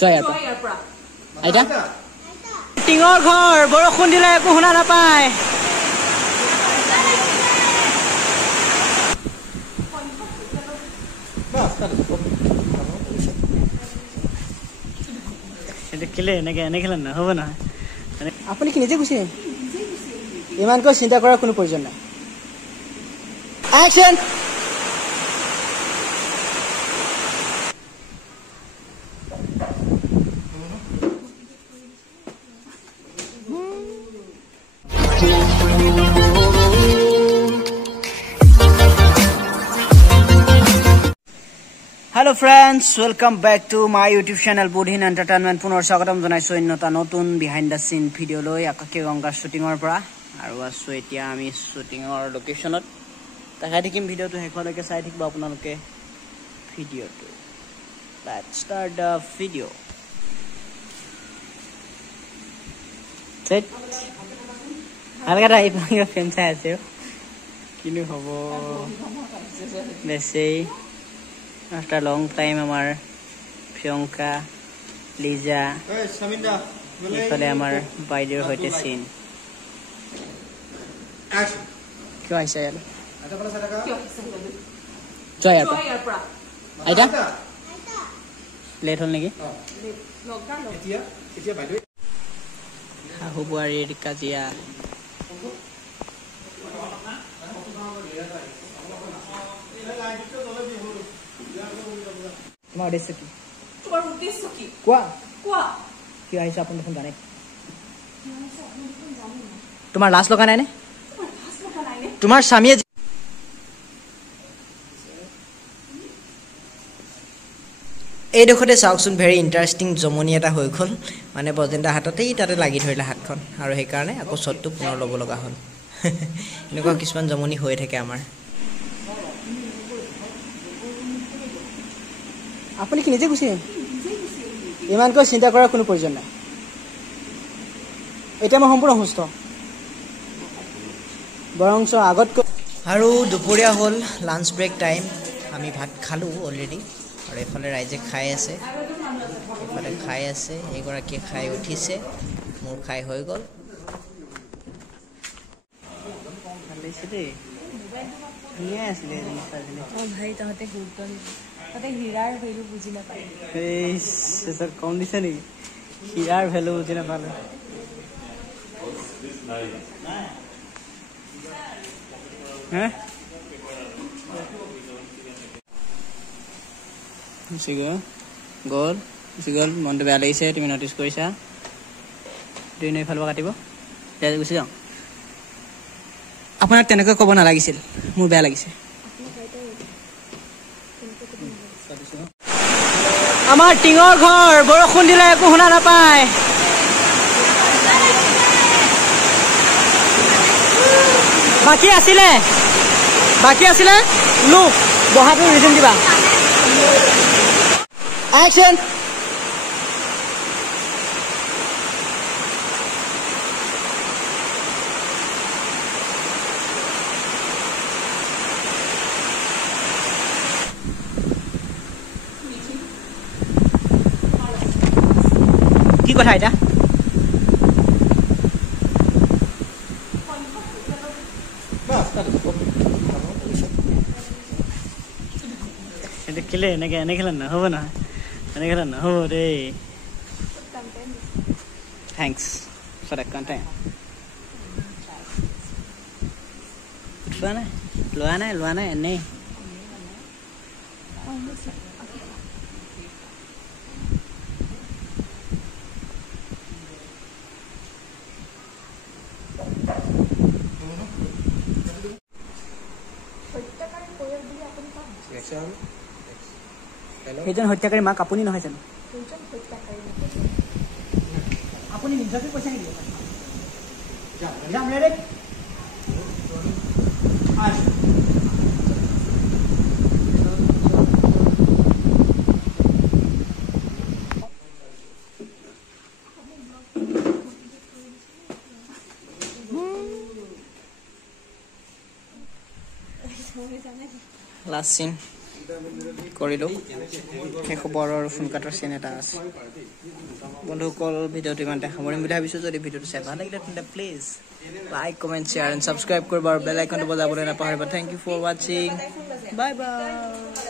জয়াৰ পৰা আইতা টিঙৰ ঘৰ বৰষুণ দিলে একো শুনা নাপায় কেলে এনে খেলেন না হ'ব নহয় আপুনি কি নিজে গুচি ইমানকৈ চিন্তা কৰাৰ কোনো প্ৰয়োজন নাই action Hello friends, welcome back to my YouTube channel Budhin Entertainment. Puনৰ স্বাগতম জনাইছো অন্যটা নতুন behind the scene ভিডিও লৈ আকাশী গংগাৰ শুটিংৰ পৰা আৰু আছো এতিয়া আমি শুটিংৰ লোকেশনত দেখাই থাকিম ভিডিওটো হেকলৈকে চাই থাকিব আপোনালোকে ভিডিওটো Let's start the video. Set. হালকা টাইপ ফেন চাই আছে কিনো হ'ব message After a long time, our Priyanka, Lisa, ifale amar baider hoite scene. Action. Kyo aise yalo? Joyar pra. Aita? Late hol niki? Etia baider. Hahu buarir kajia. তোমাৰ উদ্দেশ্য কি কোৱা কি আহিছে আপুনি দেখোন জানে তোমাৰ লাজ লগা নাই নে তোমাৰ স্বামীয়ে এই দেখতে চাওকচোন ভেৰি ইন্টাৰেষ্টিং জমনি এটা হৈ গ'ল মানে বজেন্ডা হাততেই তাতে লাগি ধৰিলা হাতখন আৰু সেই কাৰণে আকৌ শটটো পুনৰ ল'ব লগা হ'ল এনেকুৱা কিছুমান জমনি হৈ থাকে আমাৰ আপুনি কি নিজে গুচি ইমানকৈ চিন্তা কৰাৰ কোনো প্ৰয়োজন নাই এতিয়া মই সম্পূৰ্ণ সুস্থ বৰংচ আগতকৈ আৰু দুপৰীয়া হ'ল লাঞ্চ ব্ৰেক টাইম আমি ভাত খালোঁ অলৰেডি আৰু এফালে ৰাইজে খাই আছে এফালে খাই আছে এগৰাকীয়ে খাই উঠিছে মোৰ খাই হৈ গ'ল ভাই তহঁতে তাতে হীৰাৰ ভেলু বুজি নাপায় এই সৰ কম দিছে নেকি হীৰাৰ ভেলু বুজি নাপালে হ্যাঁ গল মনটো বেয়া লাগিছে তুমি নটিচ কৰিছা দুই নৈ ফালৰ পৰা কাটিব গুচি যাওঁ আপোনাক তেনেকৈ ক'ব নালাগিছিল মোৰ বেয়া লাগিছে আমাৰ টিঙৰ ঘৰ বৰষুণ দিলে একো শুনা নাপায় বাকি আছিলে লোক বহাটো ৰিজন দিবা একশ্যন কি কথা এটা কেলে এনে খেলেন না হ'ব নহয় এনে খেলেন না হ'ব দেই থ্যাংকস ফৰ দ্য কন্টেন্ট লোৱা নাই এনেই সেইজন হত্যাকাৰী মাক আপুনি নহয় জানো আপুনি নিজকে কৈছে নেকি যাম ৰে Last scene. কৰিলোঁ শেষ হ'ব আৰু ফোন কাটাৰ চিন এটা আছে বন্ধুসকল ভিডিঅ'টো ইমানতে সামৰিম বুলি ভাবিছোঁ যদি ভিডিঅ'টো চাই ভাল লাগিলে তেন্তে please like comment share and subscribe কৰিব আৰু বেল আইকনটো বজাবলৈ নাপাহৰিব থেংক ইউ ফৰ ৱাচিং বাই বাই